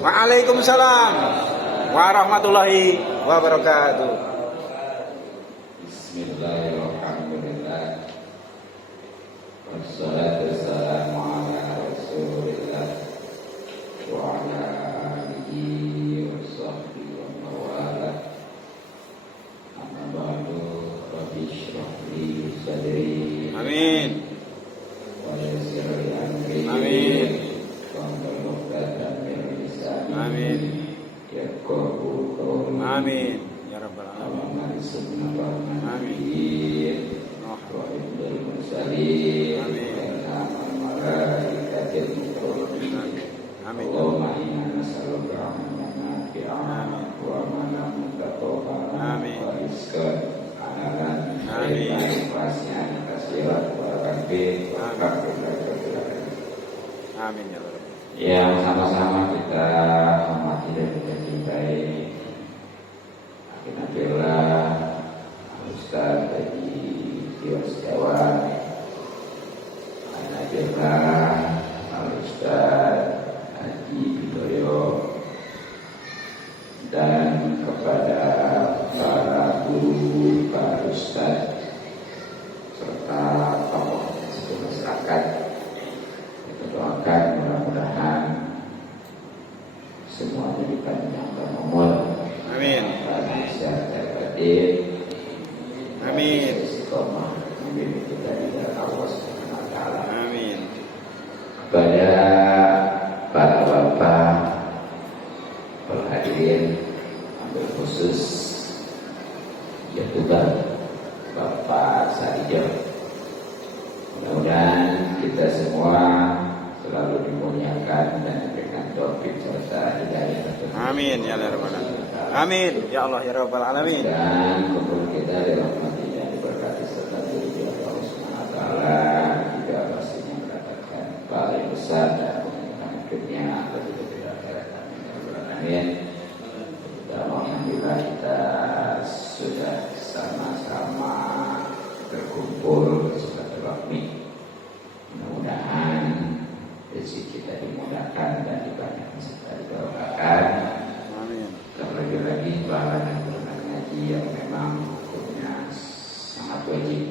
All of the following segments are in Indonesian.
Waalaikumsalam warahmatullahi wabarakatuh. Bismillahirrahmanirrahim. Wassalatu wassalamu ala Rasulillah wa ala alihi wa sahbihi wa mawala. Amma ba'du, rabbi shrah li sadri. Amin. Wa yassir li amri. Amin. Amin. Ya Qawlu qawli. Amin. Ya Rabbal Alamin. Amin. Wa ibdal mursalin. Amin. Malaikatil muqarrabin. Amin. Allahumma inna nas'aluka rahmatan nafi'ah wa amalan mutaqabbalan Amin. wa rizqan halalan. Amin. Wasi'an kasirat wa rabbih wa Amin ya Rabbal. yang sama-sama kita hormati dan kita cintai Akhirnya Ustaz Haji Tio Setiawan, Alhamdulillah Ustaz Haji Bidoyo, dan kepada para guru, para ustaz serta tokoh masyarakat. Kita doakan mudah-mudahan semuanya dipanjangkan umur. Amin. Sehat batin. Amin. Istiqomah membimbing kita di jalan Allah Subhanahu wa taala. Amin. Kepada para bapak, para hadirin, ambil khusus YouTuber Bapak Sadijo. Mudah-mudahan kita semua selalu dimuliakan dan diberikan taufik serta hidayah. Amin ya Rabbal Alamin. Amin ya Allah ya Rabbal Alamin. Dan kubur kita dirahmati dan diberkati serta diridhoi Allah Subhanahu wa taala, juga pastinya mendapatkan paling besar dan kemuliaan dunia dan juga di akhirat. Amin. Dan alhamdulillah kita sudah sama-sama berkumpul silaturahmi. Mudah-mudahan rezeki kita dimudahkan dan dibanyakan serta diberkahkan. Amin. Terlebih-lagi pahala dan ngaji yang memang hukumnya sangat wajib.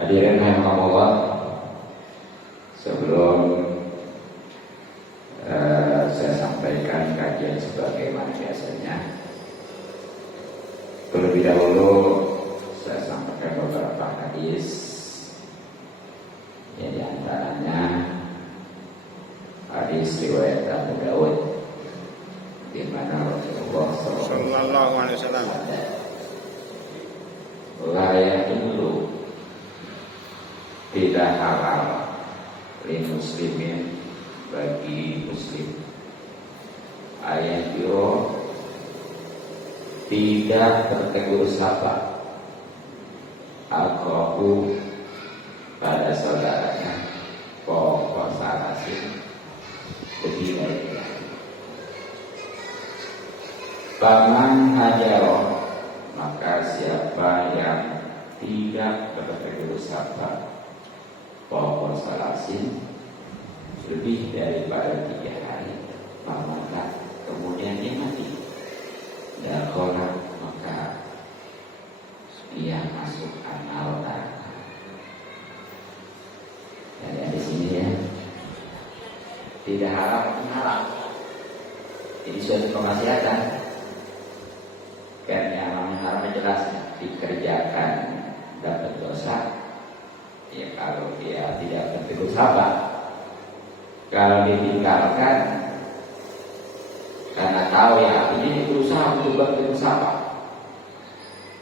Hadirin rahimakumullah, sebelum saya sampaikan kajian sebagaimana biasanya, terlebih dahulu saya sampaikan beberapa hadis, yang diantaranya hadis riwayat Abu Daud, di mana Rasulullah Sallallahu alaihi wasallam layak dulu tidak halal li muslimin bagi muslim ayat biro tidak bertegur sapa alkohu pada saudaranya pokok salasin lebih baik. Paman hajaroh, maka siapa yang tidak bertegur sapa pokok salasin lebih daripada 3 hari, maka kemudian dia mati, dakhala, maka dia masuk anal neraka. Dan di sini ya, tidak haram. Ini suatu kemaksiatan. Kan yang namanya haram jelas dikerjakan dapat dosa. Ya kalau dia tidak bertegur sapa, kalau ditinggalkan karena tahu ya ini berusaha untuk bertegur sapa,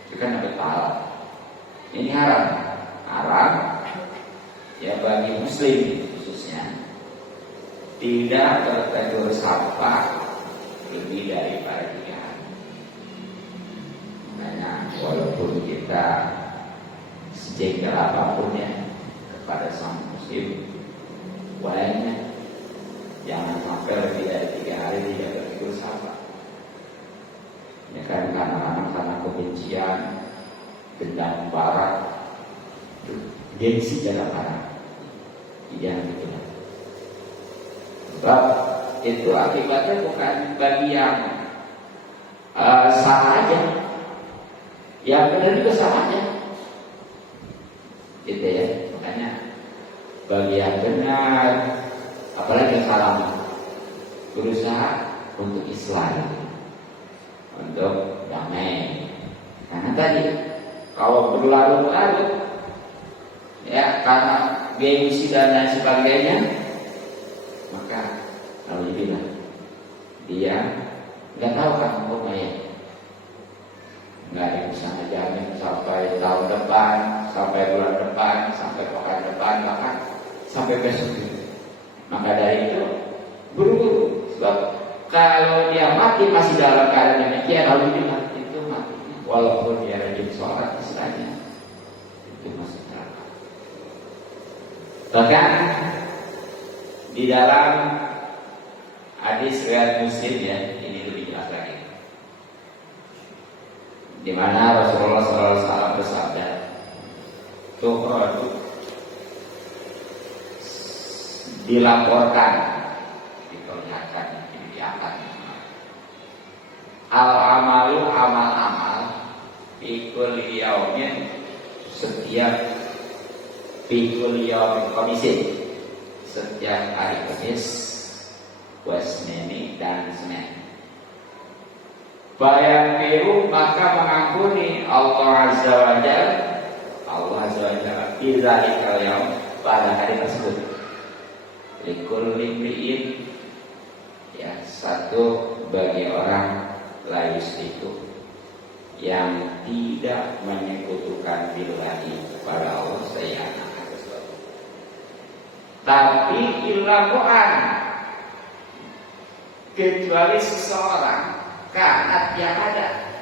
itu kan dapat pahala. Ini haram ya bagi muslim khususnya, tidak bertegur sapa lebih daripada 3 hari. Makanya walaupun kita sejengkal apapun ya kepada sang muslim, walaupun jangan sampai lebih dari 3 hari tidak bertegur sapa. Ya kan, karena kebencian, dendam barat, gengsi dalam marah. Jangan gitu. Sebab itu akibatnya bukan bagi yang salah aja, yang benar juga sama aja. Gitu ya. Makanya bagi yang benar, apalagi yang salah, berusaha untuk Islam, untuk damai. Karena tadi kalau berlarut-larut ya karena gengsi dan lain sebagainya, maka alhamdulillah dia nggak tahu kan hukumnya ya, nggak ada yang bisa ngejamin sampai tahun depan, sampai bulan depan, sampai pekan depan, bahkan sampai besok. Maka dari itu buru-buru, sebab kalau dia mati masih dalam keadaan demikian, alhamdulillah itu mati walaupun dia rajin sholat istilahnya itu masuk neraka. Bahkan di dalam hadis riwayat Muslim ya, ini lebih jelas lagi, di mana Rasulullah SAW bersabda, dilaporkan, diperlihatkan, diangkat. Al-amalu amal-amal fikul yaumin, setiap fikul yaumin komisi, setiap hari Kamis, wasneni dan Senin. Bayafiru, maka mengampuni Allah Azza wa Jalla, Allah Azza wa Jalla bizalikal yaum, pada hari tersebut. Likul limri'in, ya satu bagi orang layus itu yang tidak menyekutukan billahi kepada Allah sayana atau sesuatu. Tapi ilamu'an, kecuali seseorang kanat yang ada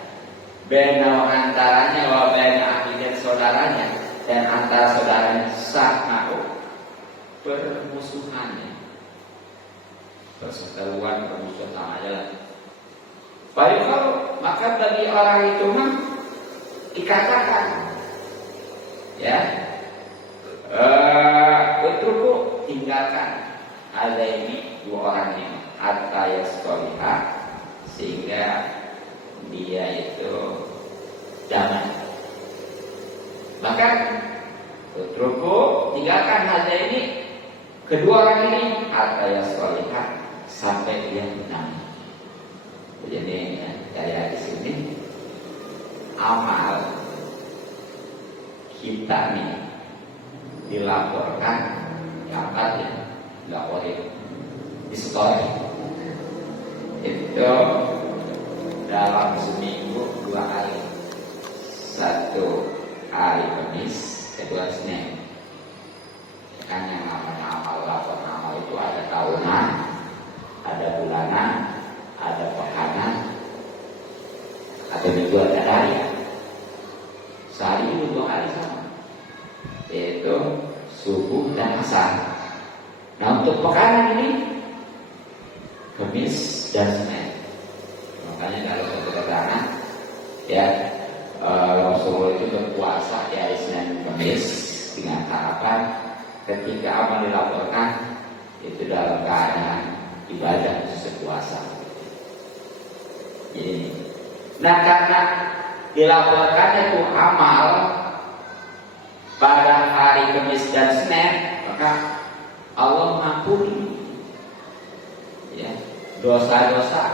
benau antaranya wa bena ahli dan saudaranya, dan antara saudaranya sahma'u, permusuhannya, perseteruan, permusuhan sama aja lah. Baik, kalau maka bagi orang itu mah dikatakan ya, utruku, tinggalkan ada ini dua orang ini hatta yasqaliha, sehingga dia itu damai. Bahkan utruku, tinggalkan ada ini kedua orang ini hatta yasqaliha, sampai dia damai. Jadi ya, dari hadis ini amal kita nih dilaporkan diangkat ya, nggak boleh di-store. Itu dalam seminggu 2 kali, satu hari Kamis, kedua Senin. Kan yang namanya amal, lapor amal itu ada tahunan, ada bulanan, ada pekanan, ada minggu, ada hari. Sehari itu 2 kali sama, yaitu subuh dan asar. Nah untuk pekanan ini Kamis dan Senin. Makanya kalau satu keterangan ya, Rasulullah itu berpuasa di hari Senin Kamis dengan harapan ketika amal dilaporkan itu dalam keadaan ibadah sesuai puasa. Jadi, nah karena dilaporkan itu amal pada hari Kamis dan Senin, maka Allah mengampuni ya dosa-dosa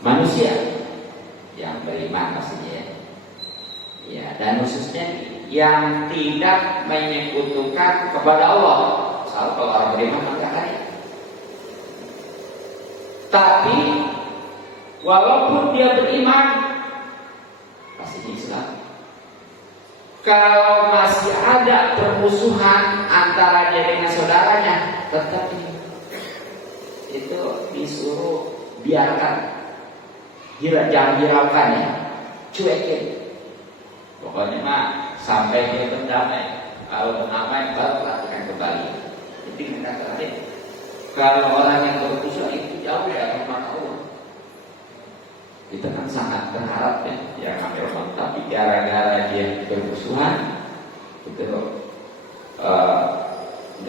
manusia yang beriman maksudnya ya, dan khususnya yang tidak menyekutukan kepada Allah. Soal kalau orang beriman maka hari. Tapi walaupun dia beriman pasti Islam, kalau masih ada permusuhan antara dia dengan saudaranya, tetap itu disuruh biarkan, jangan hiraukan ya, cuekin. Pokoknya mah sampai dia berdamai. Kalau berdamai baru lakukan kembali. Jadi kata-kata kalau orang yang bermusuhan itu jauh dari rahmat Allah. Kita kan sangat berharap ya namanya orang, tapi gara-gara dia bermusuhan itu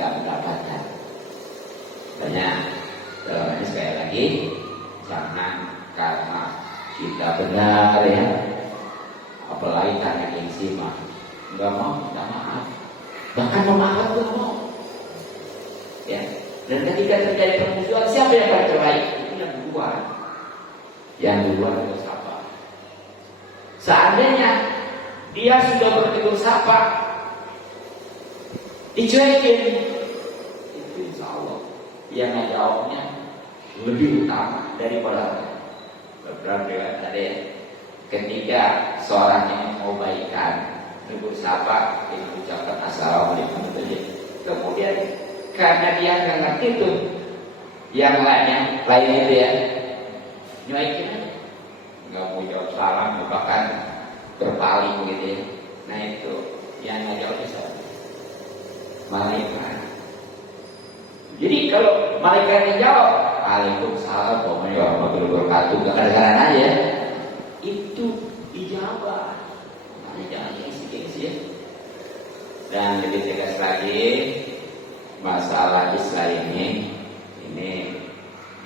nggak mendapatkan. Makanya dalam ini sekali lagi, jangan karena kita benar ya, apalagi karena gengsi mah nggak mau minta maaf, bahkan memaafkan nggak mau. Ya, dan ketika terjadi permusuhan, siapa yang akan terbaik? Itu yang duluan. Yang duluan itu siapa? Seandainya dia sudah bertegur sapa, dicuekin, itu insya Allah yang jawabnya lebih utama daripada berarti tadi ketika seorang yang mau baikan tegur sapa, dia ucapkan assalamualaikum, kemudian karena dia nggak ngerti tuh yang lain itu ya nyuaikin aja, nggak mau jawab salam, bahkan berpaling gitu ya. Nah itu yang nggak jawab bisa malaikat. Jadi kalau malaikat yang jawab waalaikumsalam warahmatullahi wabarakatuh, nggak kadang-kadang aja itu dijawab. Makanya jangan gengsi ya. Dan lebih tegas lagi, masalah Islam ini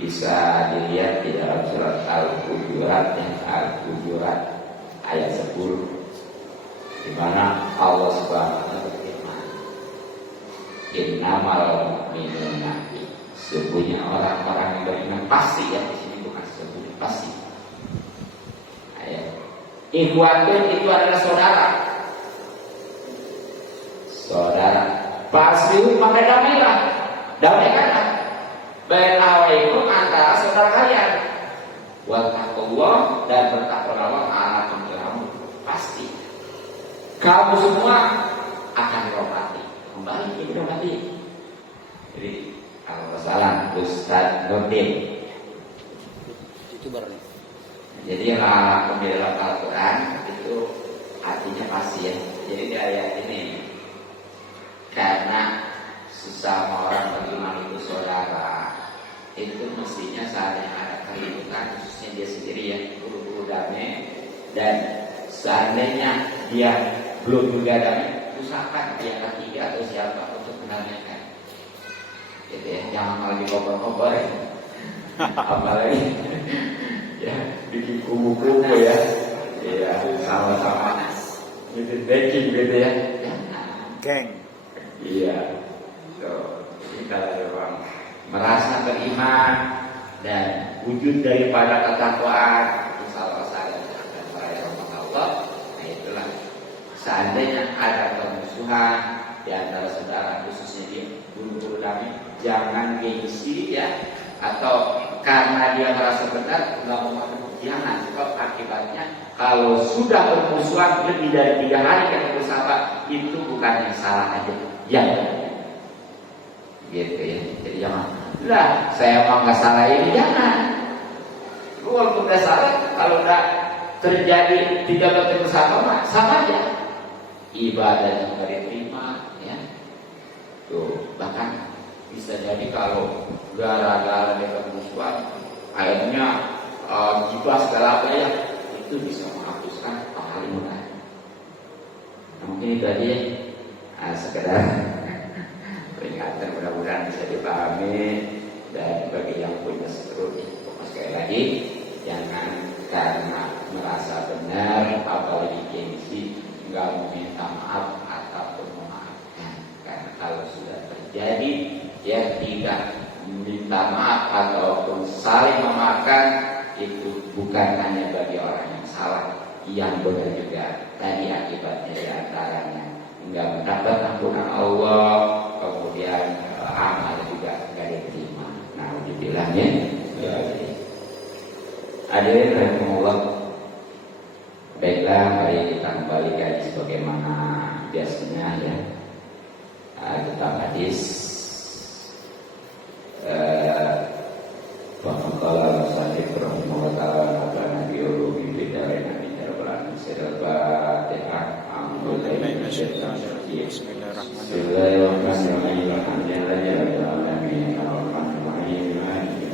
bisa dilihat di dalam surat Al-Hujurat ayat 10, di mana Allah Subhanahu wa taala berfirman, innamal mu'minuna, sesungguhnya orang-orang yang beriman pasti, ya di sini bukan sesungguhnya pasti. Ayat ikhwatun itu adalah saudara. Faslihu maka damaikanlah bainahum antara saudara kalian. Wattaqullah, dan bertakwalah Allah kamu pasti kamu semua akan dirahmati. Kembali ke dirahmati. Jadi kalau salah Ustaz Nurdin itu baru. Jadi dalam Al-Quran itu artinya pasti ya. Jadi di ayat ini, karena sesama orang beriman itu saudara, itu mestinya saat yang ada keributan, khususnya dia sendiri ya, buru-buru damai. Dan seandainya dia belum juga damai, usahakan pihak ketiga atau siapa untuk mendamaikan. Gitu ya, jangan malah dikobar-kobar ya. Apalagi ya bikin kubu-kubu ya, ya sama-sama bikin baking gitu ya, geng. Iya. So, ini kalau orang merasa beriman dan wujud daripada ketakwaan, insyaallah saya akan meraih rahmat Allah. Nah itulah, seandainya ada permusuhan di antara saudara, khususnya di buru-buru damai, jangan gengsi ya, atau karena dia merasa benar nggak mau makan, jangan. Sebab akibatnya kalau sudah permusuhan lebih dari 3 hari ketemu sahabat, itu bukan yang salah aja, yang gitu ya. Jadi jangan lah, saya emang nggak salah ini, jangan. Lu walaupun nggak salah, kalau udah terjadi tidak ketemu sahabat, sama aja ibadah yang nggak diterima ya. Tuh bahkan bisa jadi kalau gara-gara dia permusuhan akhirnya gibah segala apa ya, itu bisa menghapuskan pahala ibadah. Mungkin itu aja sekedar peringatan, mudah-mudahan bisa dipahami. Dan bagi yang punya seterusnya, sekali lagi, jangan karena merasa benar apalagi gengsi nggak meminta maaf ataupun memaafkan. Karena kalau sudah terjadi ya tidak minta maaf ataupun saling memaafkan, itu bukan hanya bagi orang yang salah, yang benar juga tadi akibatnya diantaranya nggak mendapat ampunan Allah, kemudian amal juga nggak diterima. Nah, dibilangnya hadirin rahimahullah. Baiklah, mari kita kembali ke sebagaimana biasanya ya, kitab hadis. Qala Rasulullah rahimahullah ta'ala nabi ulubi bidarin amin darbalan Al-Fatihah. Bismillahirrahmanirrahim. Alhamdulillahirrahmanirrahim.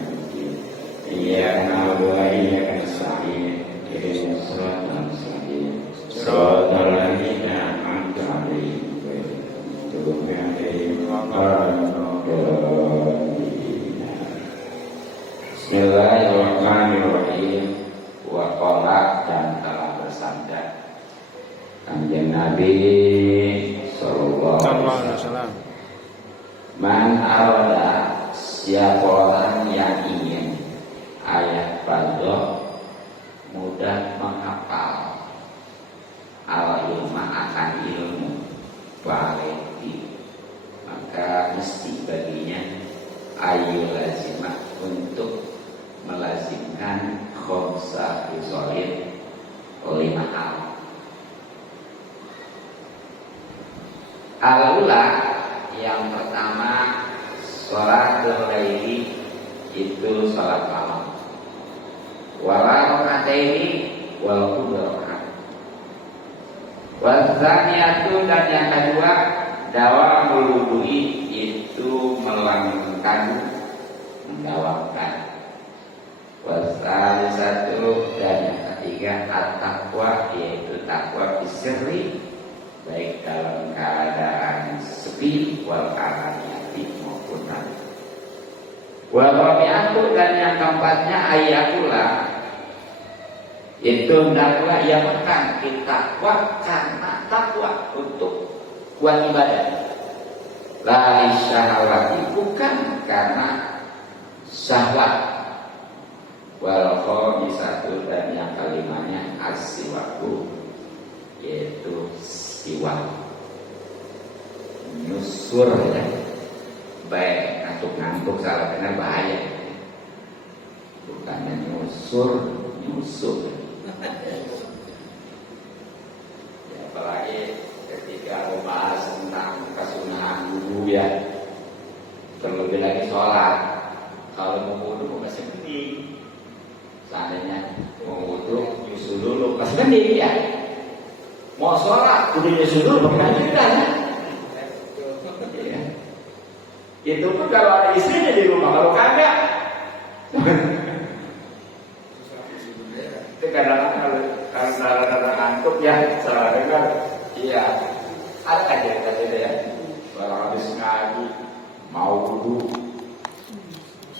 Iyyaka na'budu wa iyyaka nasta'in. Ihdinas siratal mustaqim. Shiratal ladzina an'amta 'alaihim ghairil maghdubi 'alaihim Bismillahirrahmanirrahim. Wa qala, dan telah bersabda Kanjeng Nabi sallallahu alaihi wasallam, man arada, siapa orang yang ingin ayat fadhah mudah menghafal al ilma akan ilmu waleti, maka mesti baginya ayu lazimah untuk melazimkan khomsah fisolin 5 hal. Al-ula, yang pertama sholatul laili, itu sholat malam. Wala rakaataini walaupun 2 rakaat. Wazaniyatu, dan yang kedua dawamul wudu'i, itu melangkahkan, mendawamkan. Wasalisatu, dan yang ketiga at-taqwa, yaitu takwa bisirri, baik dalam keadaan sepi wal alaniyati maupun rame. Wa rabi'atu, dan yang keempatnya ayakullah, itu hendaklah ia makan takwa karena takwa untuk buat ibadah. La syahwati, bukan karena syahwat. Wal khamisatu, dan yang kelimanya as-siwaku, yaitu siwak. Nyusur ya, baik ngantuk-ngantuk salah dengar bahaya. Bukannya nyusur, nyusur. Ya, apalagi ketika membahas tentang kesunahan wudu ya, terlebih lagi sholat. Kalau mau wudu masih penting. Seandainya mau wudu nyusul dulu, masih penting ya. Mau sholat udah nyusul dulu pakai lanjutan ya. Itu pun kalau ada istrinya di rumah, kalau kagak itu kadang-kadang kalau salah ngantuk ya, salah dengar, iya ada aja tadi ya. Kalau habis ngaji mau wudu,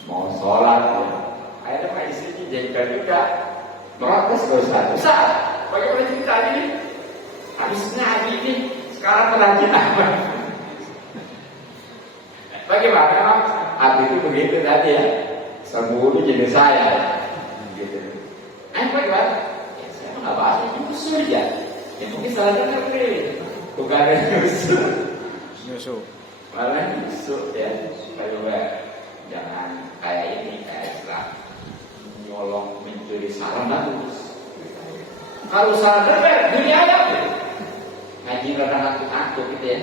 mau sholat ya, ada pak istrinya jengkel juga, merotes dosa besar. Bagaimana cerita ini? Habis ngaji ini sekarang terlanjut apa? Bagaimana? Hati itu begitu tadi ya. Sembuh itu jenis saya. Gitu. Bagaimana? Ya saya nggak bahas nyusul ya. Ya mungkin salah dengar nih. Bukan nyusul. Nyusul. Malah nyusul ya. Kalau jangan kayak ini, kayak Islam nyolong mencuri salam bagus. Kalau salah dengar dunia ada. Ngaji rada ngantuk-ngantuk gitu ya.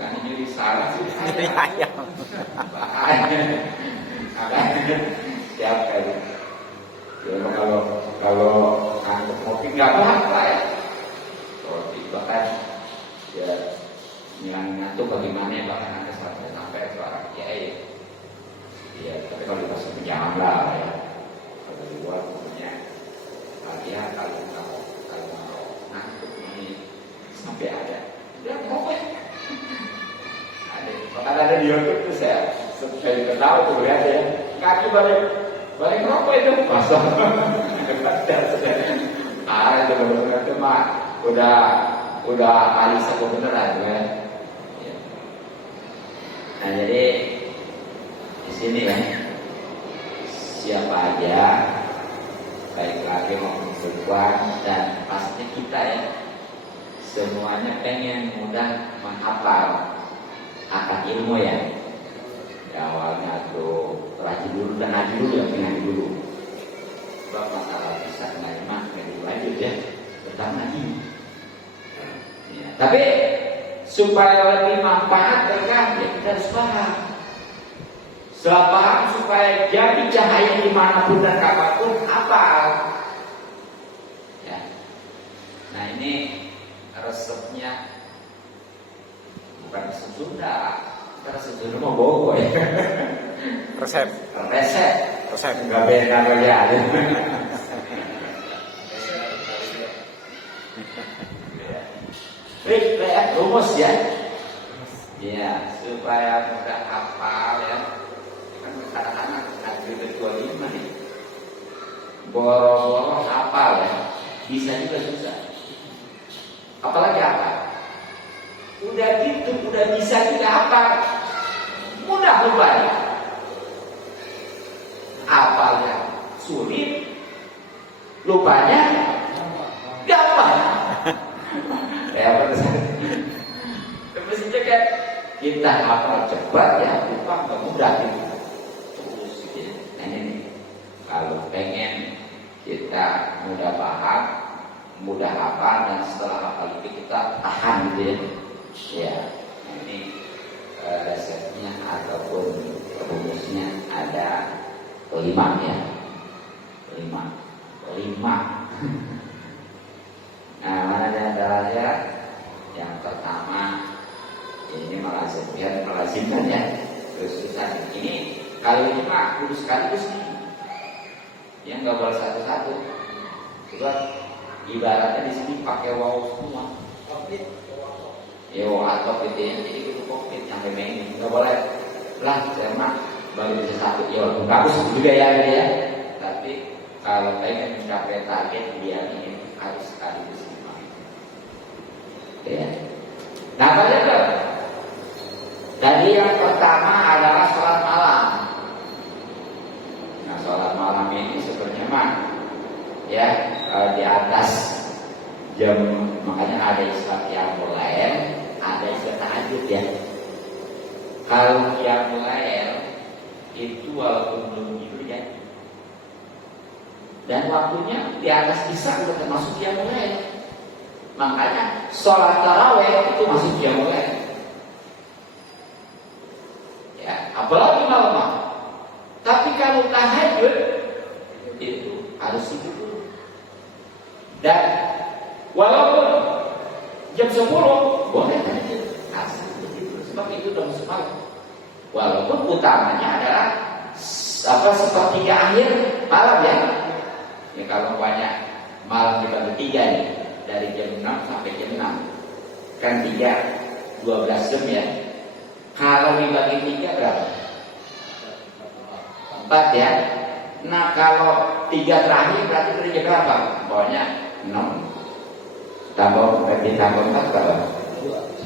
Bukan nyuri salah sih. Ayam. Bahaya. Siap kali. Ya, kalau ngantuk kopi nggak apa-apa ya. Kalau bahkan ya ngantuk bagaimana ya, bahkan ada sampai suara kiai. Ya tapi kalau dikasih jangan lah ya. Kalau di luar punya ya kalau ngantuk ini sampai ada. Dia ngomong. Ada di YouTube tuh saya ketahui tuh lihat ya, kaki balik rokok itu pasang. Itu benar-benar itu mah udah alis aku beneran tuh ya. Nah jadi di sini ya, siapa aja baik laki maupun perempuan, dan pasti kita ya, semuanya pengen mudah menghafal akan ilmu ya. Awalnya tuh rajin dulu dan ngaji dulu ya, ngaji dulu. Sebab masalah bisa ngaji mah ngaji wajib ya, pertama ngaji. Ya, tapi supaya lebih manfaat kan ya kita harus paham. Setelah paham supaya jadi cahaya dimanapun dan kapanpun apa. Ya. Nah ini resepnya. Bukan resep Sunda, resep Sunda mau bobo ya. Resep. Enggak benar aja. Baik, rumus ya. Ya, supaya mudah hafal ya. Kan anak-anak ada 25 nih. Boro-boro hafal ya. Bisa juga susah. Apalagi apa? Udah gitu, udah bisa juga hafal. Mudah lupa ya. Hafalnya sulit, lupanya gampang. Ya betul. Mestinya kan kita hafal cepat ya, lupa nggak mudah gitu. Terus gitu. Nah ini kalau pengen kita mudah paham, mudah hafal, dan setelah hafal itu kita tahan gitu ya. Ya, nah ini resepnya ataupun rumusnya ada 5 ya. 5. Nah, mana diantaranya? Yang pertama, ini melazimkan ya. Terus ini kalau ini mah kudu sekaligus nih. Yang nggak boleh satu-satu. Sebab ibaratnya di sini pakai waw semua. Ya atau gitu ya. Jadi kudu kokpit yang ini nggak boleh. Lah, saya mah baru bisa satu. Ya bagus juga ya dia. Tapi kalau pengen mencapai target dia ini harus sekaligus semua. Ya. Nah, apa? Jadi yang pertama adalah sholat malam. Nah, sholat malam ini sebenarnya mah ya di atas jam, makanya ada istilah qiyamul lail, ada istilah tahajud ya. Kalau qiyamul lail itu walaupun belum tidur ya, dan waktunya di atas isya sudah termasuk qiyamul lail. Makanya sholat tarawih itu masih qiyamul lail. Ya, apalagi malam. Tapi kalau tahajud itu harus tidur dulu. Dan walaupun jam 10 boleh tahajud, asal tidur sebab itu udah masuk malam. Walaupun utamanya adalah sepertiga akhir malam ya. Ya kalau banyak malam dibagi 3 nih, dari jam 6 sampai jam 6 kan 12 jam ya. Kalau dibagi 3 berapa? 4 ya. Nah kalau 3 terakhir berarti dari jam berapa? Pokoknya 6 tambah 4 berapa?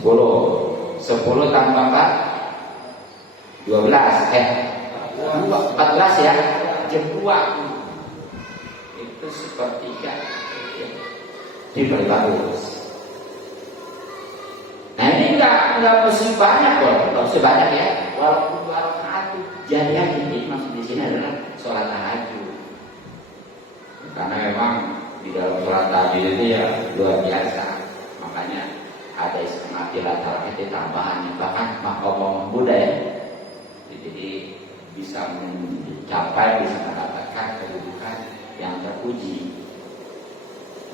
10 tambah 4 12 14 ya. Jam 2 itu sepertiga. Ini paling bagus. Nah ini enggak mesti banyak kok, enggak mesti banyak ya. Walaupun 2 rakaat jadi ini maksud di sini adalah sholat tahajud. Karena memang di dalam sholat tahajud itu ya luar biasa. Makanya ada istilah tilawahat tambahannya, bahkan makom Buddha ya. Jadi bisa mencapai, bisa mendapatkan kedudukan yang terpuji.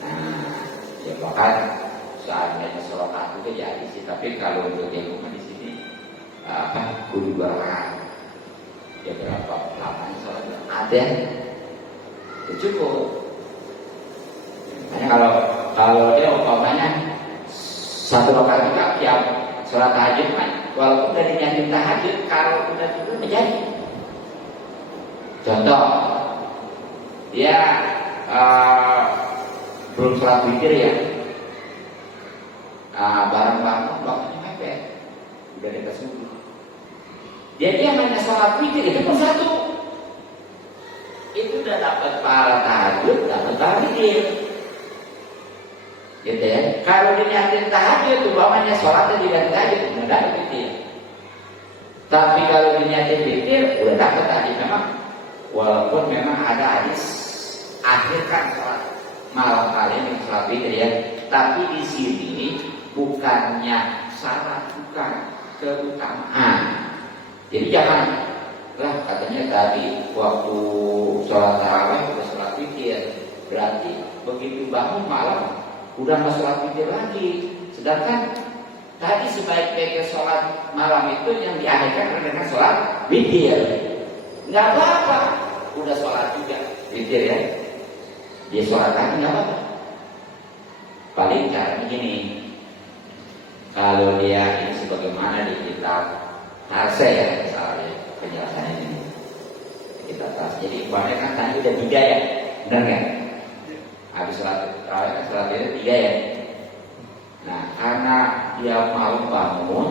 Nah, ya bahkan seandainya sholat itu jadi sih, tapi kalau untuk yang rumah di sini kudu berangkat. Ya berapa lamanya sholat ada itu cukup. Makanya kalau dia umpamanya 1 rakaat juga ya sholat tahajud kan, walaupun dari niatin tahajud kalau udah tidur menjadi. Contoh, dia belum sholat witir ya. Bareng-bareng waktunya mepet, udah dekat subuh. Dia hanya sholat witir itu pun 1, itu udah dapat pahala tahajud, dapat pahala witir. Gitu ya. Kalau diniatin tahajud, umpamanya sholatnya tidak tahajud, udah dapat witir. Tapi kalau diniatin witir, udah dapat tadi memang. Walaupun memang ada hadis akhirkan sholat malam kalian yang sholat witir ya. Tapi di sini bukannya syarat, bukan keutamaan. Jadi jangan lah katanya tadi waktu sholat tarawih udah sholat witir, berarti begitu bangun malam udah nggak sholat witir lagi. Sedangkan tadi sebaik-baiknya sholat malam itu yang diakhirkan dengan sholat witir. Nggak apa-apa, udah sholat juga witir ya. Dia sholat lagi nggak apa-apa. Paling caranya begini, Kalau dia ini sebagaimana di kitab Harse ya, misalnya penjelasannya ini kita tas. Jadi kemarin kan tadi udah 3 ya, benar kan? Habis sholat tarawih kan sholat itu 3 ya. Nah, karena dia mau bangun,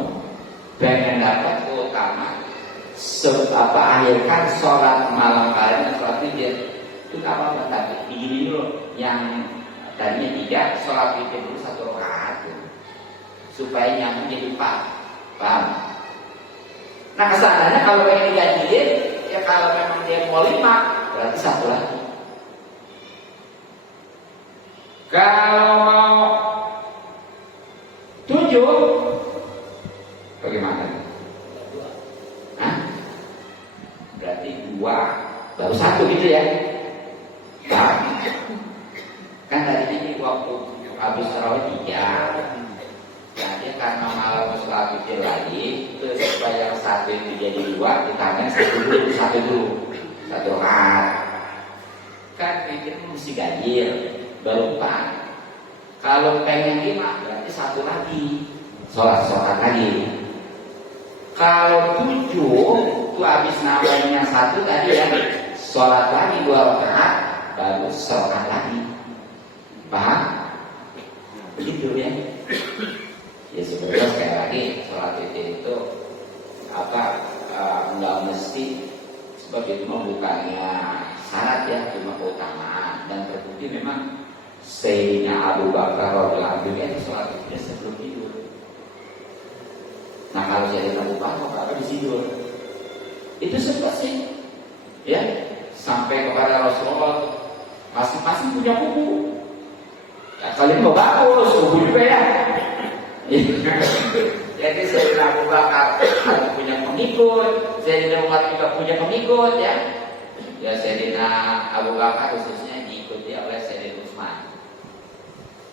pengen dapat keutamaan, akhirkan sholat malam kalian sholat witir itu nggak apa-apa, tapi begini dulu, yang tadinya 3 sholat witir dulu 1 rakaat supaya nyambung jadi 4, paham? Nah kesananya kalau pengen digantiin, ya kalau memang dia mau 5, berarti 1 lagi. Kalau mau 7, bagaimana? Hah? Berarti 2 baru 1 gitu ya? Nah, kan tadi ini waktu habis tarawih 3. Nah dia karena malam sholat witir lagi, terus supaya 1 itu jadi 2, ditambah 1 dulu, 1 rakaat. Kan mikir mesti ganjil, baru 4. Kalau pengen 5, berarti 1 lagi, sholat lagi. Kalau 7, itu habis namanya 1 tadi ya, sholat lagi 2 rakaat, baru sholat lagi. Paham? Begitu ya. Ya sebenarnya sekali lagi sholat witir itu nggak mesti, sebab itu bukannya syarat ya, cuma keutamaan, dan terbukti memang Sayyidina Abu Bakar radhiyallahu anhu itu sholat witir sebelum tidur. Nah kalau Sayyidina Abu Bakar tidur itu sempat sih ya, sampai kepada Rasulullah, masing-masing punya buku ya, kalian mau bagus buku juga ya. Jadi Sayyidina Abu Bakar punya pengikut, Sayyidina Umar juga punya pengikut ya. Ya Sayyidina Abu Bakar khususnya diikuti oleh Sayyidina Utsman,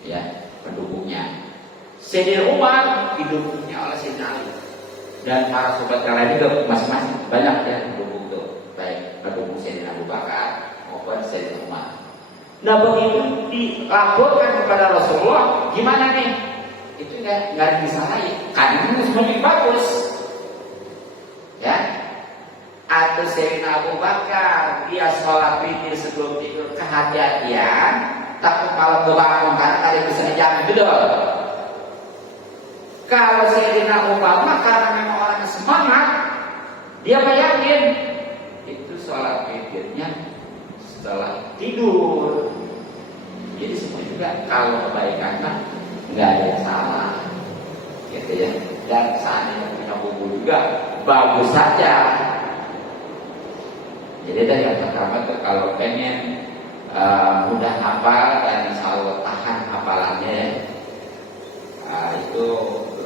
ya pendukungnya. Sayyidina Umar didukungnya oleh Sayyidina Ali, dan para sahabat yang lain juga masing-masing banyak ya pendukung itu, baik pendukung Sayyidina Abu Bakar maupun Sayyidina Umar. Nah begitu dilaporkan kepada Rasulullah, gimana nih? Itu nggak disalahin, karena itu semuanya bagus ya. Atau Sayyidina Abu Bakar dia sholat witir sebelum tidur kehati-hatian, takut malam bangun karena tadi bisa jamin betul. Kalau Sayyidina Umar karena memang orangnya semangat, dia yakin itu sholat witirnya setelah tidur. Jadi semua juga kalau kebaikan nggak ada yang salah, gitu ya. Dan seandainya punya buku juga bagus saja. Jadi tadi yang pertama tuh kalau pengen mudah hafal dan insya tahan hafalannya, itu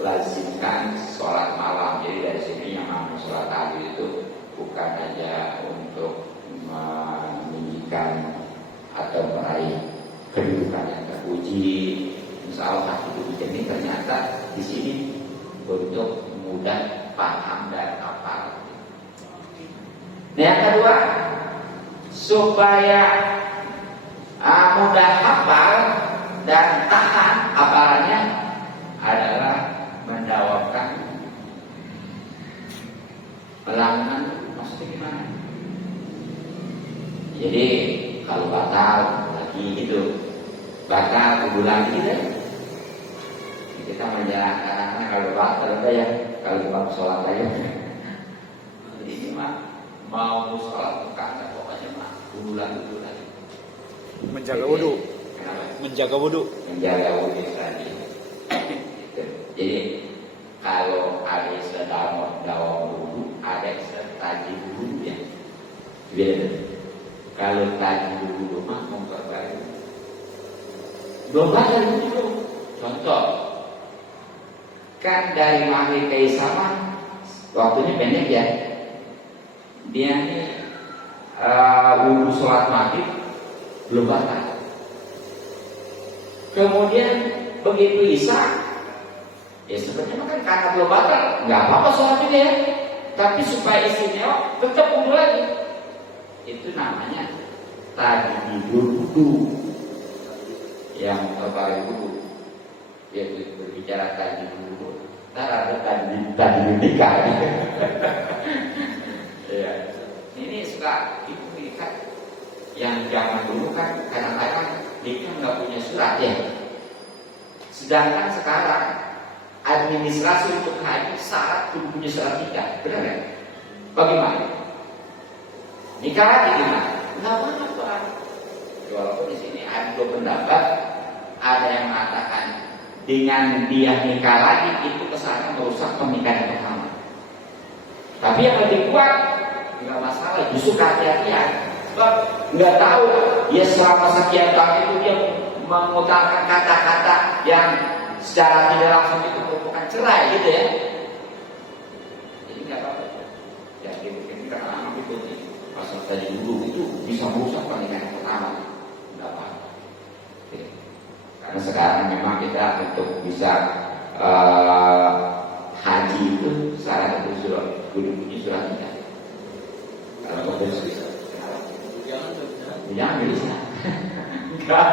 lazimkan sholat malam. Jadi dari sini yang namanya sholat tahajud itu bukan hanya untuk meninggikan atau meraih kedudukan yang terpuji. Insya Allah itu ini ternyata di sini untuk mudah paham dan hafal. Nah, yang kedua, supaya mudah hafal dan tahan hafalannya adalah mendawamkan ulangan. Maksudnya gimana? Jadi kalau batal lagi gitu, batal ulang gitu. Kita menjalankan kalau batal ya, kalau mau sholat aja. Jadi ini mah mau sholat bukan, pokoknya mah ulang dulu lagi. Menjaga wudhu. Menjaga wudhu. Menjaga wudhu tadi. Gitu. Jadi kalau ada istilah dawam wudhu, ada istilah taji wudhu ya. Beda. Kalau taji wudhu mah memperbaiki. Belum batal wudhu. Contoh. Kan dari maghrib ke isya waktunya pendek ya. Dia wudhu sholat maghrib belum batal. Kemudian begitu isya, ya sebenarnya kan karena belum batal, nggak apa-apa sholatnya ya. Tapi supaya istimewa tetap wudhu lagi. Itu namanya tadi wudhu yang terbaik wudhu. Ya berbicara tadi dulu, ntar ada tadi nikah. Ya. Ini suka itu kan yang zaman dulu kan kadang-kadang nikah nggak punya surat ya. Sedangkan sekarang administrasi untuk haji syarat kudu punya surat nikah, benar ya? Bagaimana? Nikah lagi gimana? Nggak apa-apa. Walaupun di sini ada dua pendapat, ada yang mengatakan dengan dia nikah lagi itu kesana merusak pernikahan yang pertama. Tapi yang lebih kuat nggak masalah, justru hati-hatian. Sebab nggak tahu ya selama sekian tahun itu dia mengutarakan kata-kata yang secara tidak langsung itu merupakan cerai gitu ya. Jadi nggak apa-apa. Ya ini karena anak itu pasal tadi dulu itu bisa merusak pernikahan pertama. Nggak apa-apa. Karena sekarang memang kita untuk bisa haji itu syarat itu surat kudu surat nikah. Kalau mau bisa, jangan bisa. Enggak,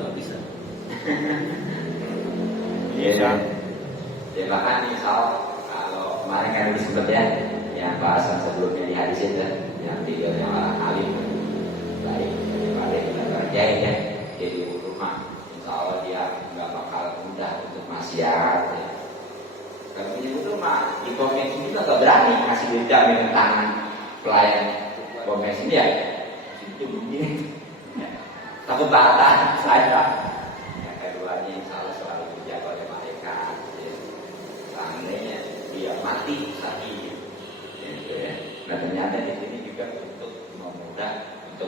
nggak bisa. Iya. Ya bahkan misal kalau kemarin kan disebut ya, yang bahasan sebelumnya di hadis itu, yang tiga yang alim baik kita kerjain ya, jadi rumah. Insya Allah dia nggak bakal mudah untuk maksiat. Ya. Kalau punya itu mah di komisi juga nggak berani ngasih duit jaminan tangan pelayan komisi ya. Itu begini. Takut batal saya. Yang keduanya insya Allah selalu dijaga oleh malaikat. Ya. Seandainya dia mati saat ini, gitu ya. Nah ternyata di sini juga untuk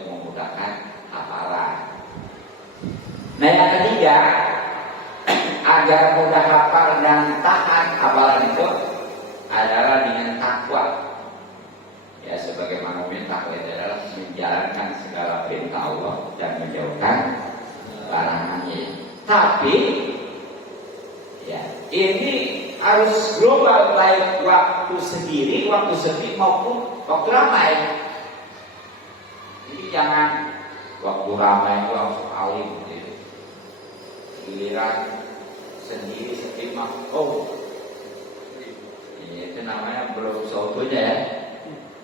memudahkan hafalan. Nah yang ketiga, agar mudah hafal dan tahan hafalan itu adalah dengan takwa. Ya sebagaimana takwa itu adalah menjalankan segala perintah Allah dan menjauhkan larangannya. Tapi ya ini harus global, baik waktu sendiri, waktu sepi maupun waktu ramai. Jadi jangan waktu ramai itu langsung alim gitu. Giliran sendiri sepi mah ini itu namanya belum seutuhnya ya.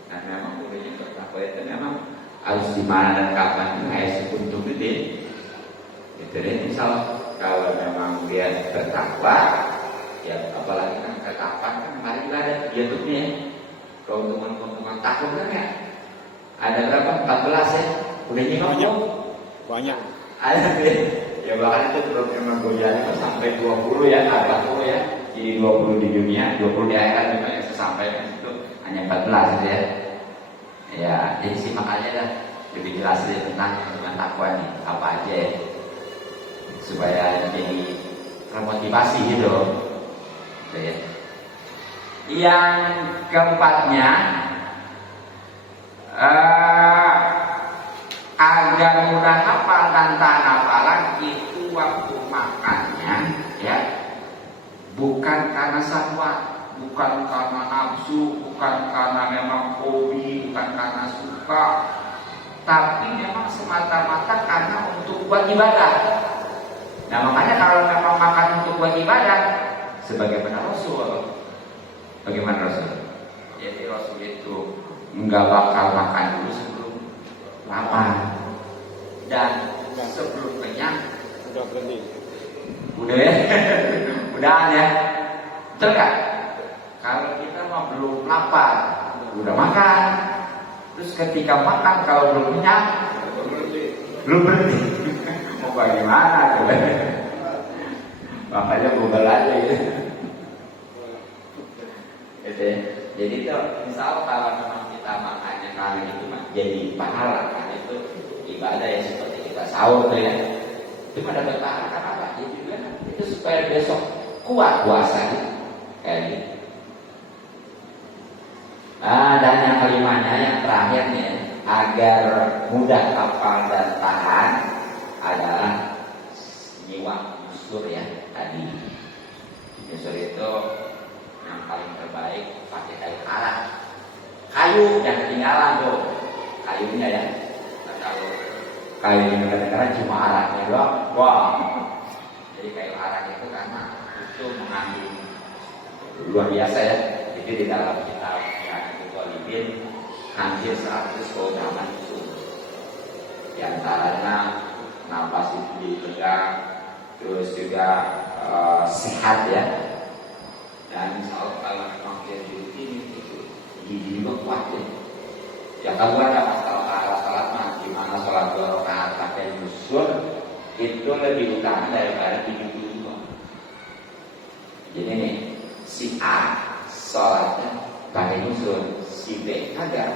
Nah memang bolehnya bertakwa itu memang harus di mana dan kapan kayak sekuntum gede. Itu deh misal kalau memang dia bertakwa, ya apalagi kan ketakuan kan kemarin juga ada YouTube-nya. Keuntungan takut kan ya. Ada berapa? 14 ya. Udah nyimak Banyak. Ada ya bahkan itu belum memang goyahnya sampai 20 ya, 40 ya. Jadi 20 di dunia, 20 di akhirat memang yang sampai itu hanya 14 ya. Ya, jadi simak aja lah lebih jelas tentang takwa ini apa aja ya. Supaya jadi termotivasi gitu. Ya. Yang keempatnya agar mudah hafal dan tahan hafalan itu waktu makannya ya bukan karena syahwat, bukan karena nafsu, bukan karena memang hobi, bukan karena suka, tapi memang semata-mata karena untuk buat ibadah. Nah makanya kalau memang makan untuk buat ibadah, sebagaimana Rasul, bagaimana Rasul? Jadi Rasul itu nggak bakal makan dulu sebelum lapar dan sebelum kenyang Udah berhenti. udah ya, udahan ya, betul kan? Kalau kita mah belum lapar, udah makan, terus ketika makan kalau belum kenyang, belum berhenti. Mau bagaimana tuh? Makanya Google aja gitu. Gitu ya. Jadi itu misal kalau memang kita makannya kali itu jadi pahala kan itu ibadah ya seperti kita sahur tuh ya. Itu pada berpahala kan apa? Ya juga itu supaya besok kuat puasanya kayak gitu. Dan yang kelimanya yang terakhirnya agar mudah hafal dan tahan adalah nyiwak nyusur ya tadi. Nyusur itu yang paling terbaik pakai kayu arak. Kayu yang ketinggalan tuh kayunya ya. Nah, kalau kayu kadang-kadang cuma araknya doang, wah. Jadi kayu arak itu karena itu mengandung luar biasa ya. Jadi di dalam kitab yang Al-Qalibin hampir 100 keutamaan itu. Di antaranya napas itu dipegang, terus juga sehat ya. Dan insya Allah kalau memang dia dirutin itu gigi juga kuat ya. Ya kalau ada masalah salat mah gimana sholat 2 rakaat pakai musul itu lebih utama daripada 72. Jadi nih si A sholatnya pakai musul, si B kagak.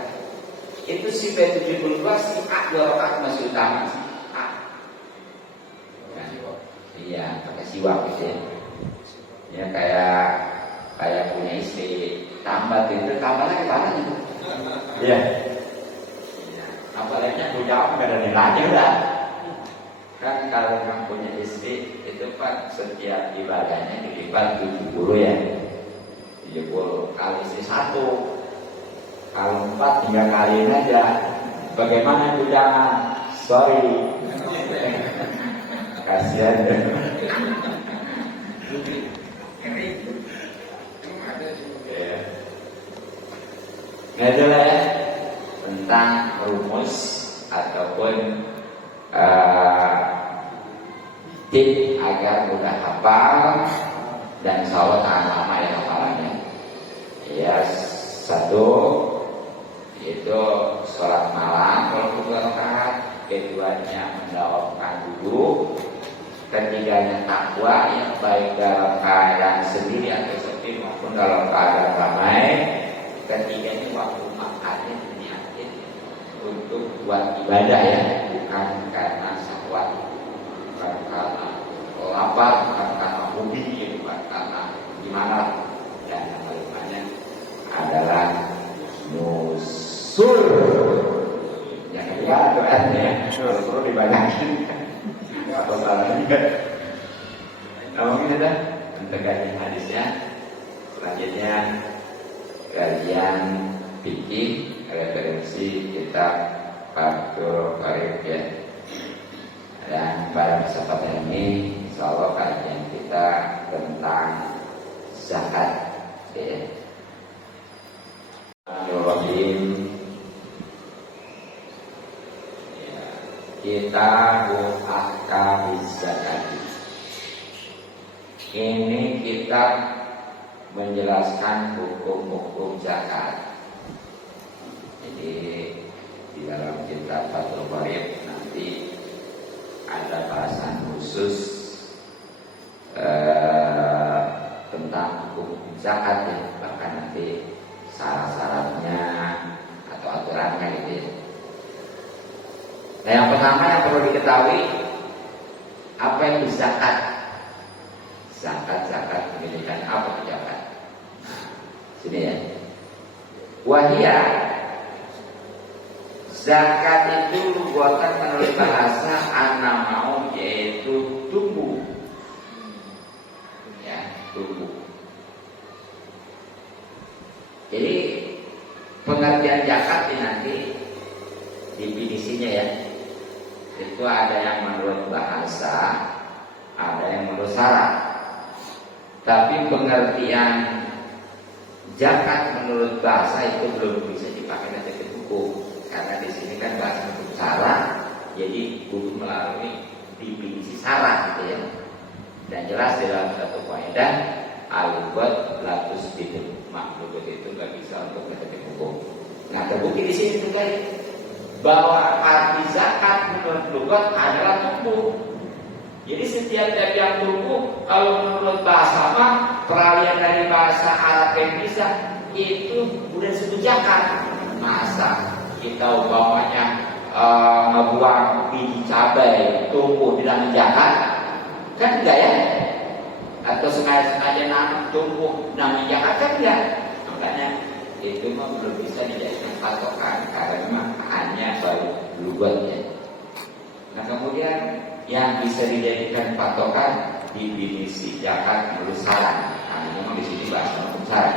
Itu si B 72, si A 2 rakaat masih utama si A. Ya, iya pakai siwak gitu ya. Ya kayak punya istri tambah itu tambah lagi mana itu? Iya. Apalagi punya nggak ada nilainya udah. Kan kalau kamu punya istri itu kan setiap ibadahnya dilipat 70 ya. 70 kali istri 1. Kalau 4 tinggal kaliin aja. Bagaimana itu jangan? Sorry. Kasihan deh. Nah itulah ya tentang rumus ataupun tip agar mudah hafal dan insya Allah tahan lama ya hafalannya. Ya satu itu sholat malam kalau 2 rakaat, keduanya mendawamkan duduk, ketiganya takwa yang baik dalam keadaan sendiri atau sepi maupun dalam keadaan ramai. Ketiganya waktu makannya diniatin untuk buat ibadah ya, bukan karena syahwat, bukan karena lapar, bukan karena hobi, bukan karena gimana. Dan yang kelimanya adalah nusul. Yang ketiga doanya kalau perlu dibanyakin atau salahnya. Nah mungkin ada untuk kajian hadisnya. Selanjutnya kajian fikih referensi kitab Fathul Qarib ya. Dan pada kesempatan ini insyaallah kajian kita tentang zakat ya. Bismillahirrahmanirrahim. Kita ahkam zakat. Ini kita menjelaskan hukum-hukum zakat. Jadi di dalam kitab Fathul Qarib nanti ada bahasan khusus tentang hukum zakat ya, bahkan nanti syarat-syaratnya atau aturannya gitu ya. Nah yang pertama yang perlu diketahui apa itu zakat. Zakat pendidikan apa itu zakat? Nah, sini ya. Wahia zakat itu buatan menurut bahasa anamau yaitu tumbuh. Ya, tumbuh. Jadi pengertian zakat ini nanti definisinya ya. Itu ada yang menurut bahasa, ada yang menurut syarat. Tapi pengertian zakat menurut bahasa itu belum bisa dipakai nanti ke buku, karena di sini kan bahasa hukum syarat, jadi buku melalui definisi syarat gitu ya. Dan jelas dalam satu kaidah al-lugat latus bidul makhluk itu nggak bisa untuk nanti hukum. Nah terbukti di sini juga bahwa arti zakat menurut lugat adalah tumbuh. Jadi setiap dari yang tumbuh, kalau menurut bahasa mah peralihan dari bahasa Arab yang bisa itu udah disebut zakat. Masa kita umpamanya ngebuang biji cabai tumbuh di dalam zakat, kan enggak ya? Atau sengaja nanam tumbuh namanya zakat kan enggak? Makanya itu mah belum bisa dijadikan patokan karena memang hanya baru lugatnya. Nah kemudian yang bisa dijadikan patokan definisi zakat menurut syarat. Nah, memang di sini bahasa menurut syarat.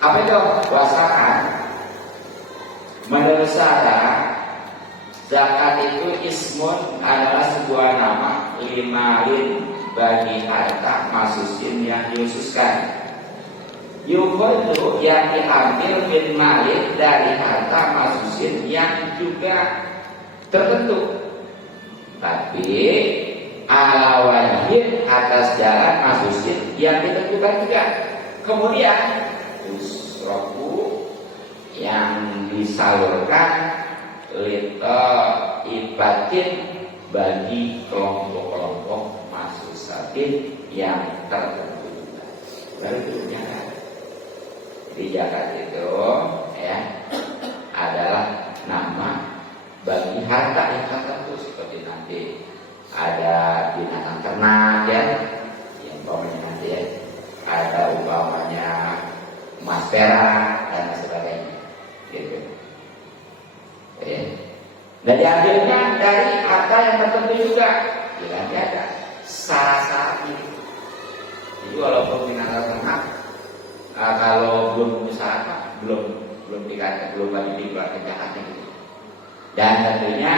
Apa itu? Bahasa menurut syarat zakat itu ismun adalah sebuah nama limalin bagi harta masusin yang dikhususkan. Yukhadu yang diambil min malin dari harta masusin yang juga tertentu, tapi ala wajib atas jalan masusin yang ditentukan juga. Kemudian usroku yang disalurkan lito ibatin bagi kelompok-kelompok masusatin yang tertentu. Baru dulunya kan. Di zakat itu ya adalah nama bagi harta yang tertentu, seperti nanti ada binatang ternak ya, yang umpamanya nanti ya, ada umpamanya emas perak dan sebagainya, gitu. Ya. Dan diambilnya dari harta yang tertentu juga, jangan ada syarat-syarat itu. Jadi walaupun binatang ternak kalau belum usaha belum dikatakan belum bagi dikeluarkan zakatnya gitu. Dan tentunya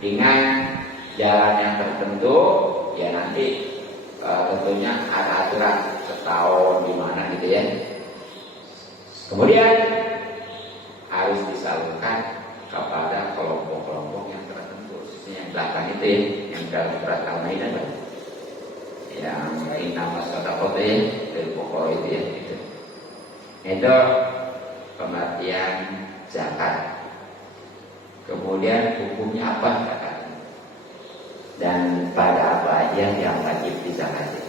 dengan jalan yang tertentu ya nanti tentunya ada aturan setahun di mana gitu ya. Kemudian harus disalurkan kepada kelompok-kelompok yang tertentu, khususnya yang belakang itu ya, yang dalam surat Al-Maidah yang nama sodakote ya, dari pokok itu ya itu. Itu pengertian zakat. Kemudian hukumnya apa zakat? Dan pada apa aja yang wajib dizakati?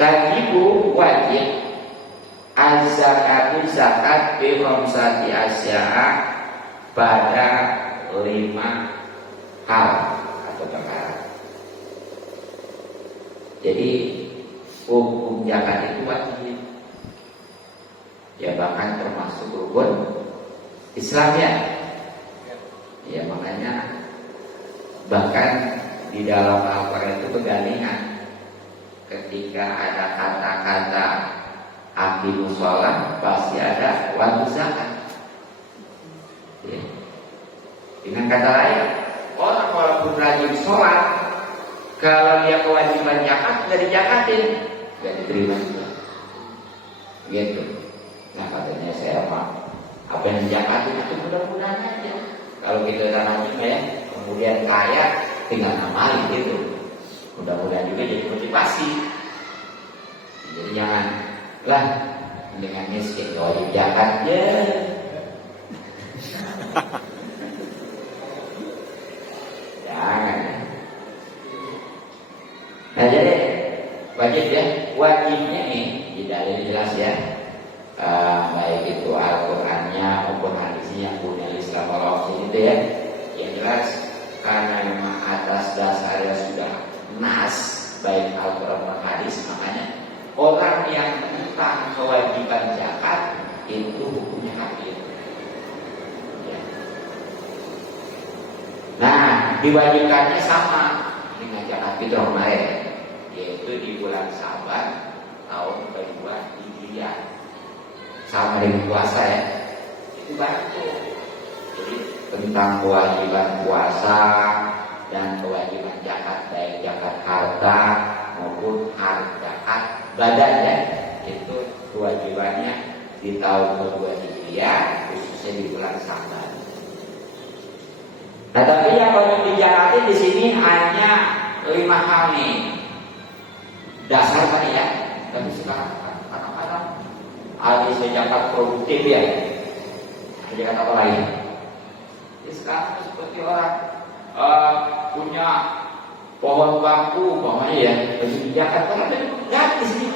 Tajibu wajib az-zakatu zakat bi khamsati asya'a pada 5 hal atau perkara. Jadi hukum zakat itu wajib. Ya bahkan termasuk rukun Islam ya. Ya makanya bahkan di dalam Al-Quran itu pegangan ketika ada kata-kata aqimus shalah pasti ada wajib zakat. Ya. Dengan kata lain, orang walaupun rajin sholat, kalau dia kewajiban zakat nggak dijakatin, nggak diterima juga. Gitu. Nah katanya saya apa yang dijakatin itu mudah-mudahan aja. Kalau kita rajin ya, kemudian kaya tinggal ngamalin gitu. Mudah-mudahan juga jadi motivasi. Jadi jangan lah dengan miskin wajib zakat ya. Jangan. Nah jadi wajib ya, wajibnya nih di dalil jelas ya. Baik itu Al-Qurannya maupun hadisnya yang punya Islam Allah itu ya, yang jelas karena memang atas dasarnya sudah nas baik Al-Quran dan hadis, makanya orang yang tentang kewajiban zakat itu hukumnya kafir. Ya. Nah diwajibkannya sama dengan zakat fitrah kemarin, yaitu di bulan Saban tahun kedua Hijriah. Sama dengan puasa ya, itu bantu. Jadi tentang kewajiban puasa dan kewajiban zakat, baik zakat harta maupun zakat badan ya, itu kewajibannya di tahun kedua Hijriah, khususnya di bulan Saban. Nah tapi yang wajib dijakatin di sini hanya 5 hal nih, dasar tadi ya. Tapi sekarang kadang-kadang ada zakat produktif ya, ada kata apa lain. Jadi sekarang seperti orang punya pohon bambu, umpamanya ya, bagi zakat kan ada gratis nih.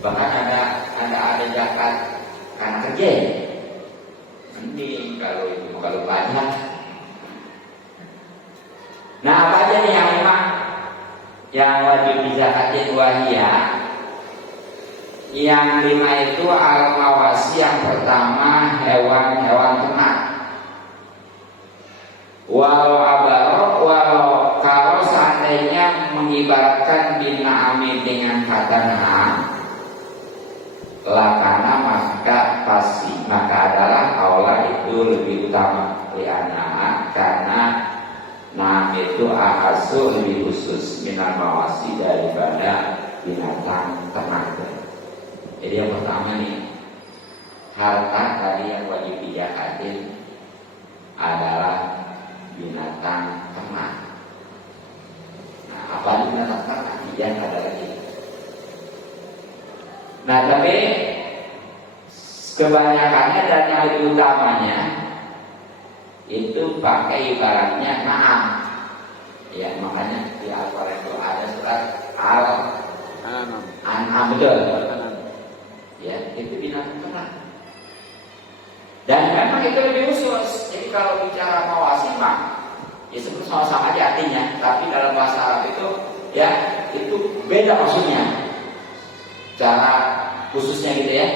Bahkan ada zakat karena kerja. Mending kalau itu kalau banyak. Nah apa aja nih yang memang yang wajib dizakatin wahia? Yang 5 itu al-mawasi, yang pertama hewan-hewan ternak. Walau abarok, walau kalau seandainya mengibaratkan bina'ami dengan kata na'am, lakana maka adalah utama liana karena itu ahasu lebih khusus minal mawasi daripada binatang ternak. Jadi yang pertama nih, harta tadi yang wajib dijakatin adalah binatang ternak. Nah, apa binatang ternak? Yang ada lagi. Nah, tapi kebanyakannya dan yang lebih utamanya itu pakai ibaratnya naam. Ya, makanya di Al-Quran itu ada surat Al-An'am, betul. Ya, itu binatang ternak. Dan memang itu lebih khusus. Jadi kalau bicara mawasi mah, ya sebenarnya sama-sama aja artinya. Tapi dalam bahasa Arab itu, ya itu beda maksudnya. Cara khususnya gitu ya.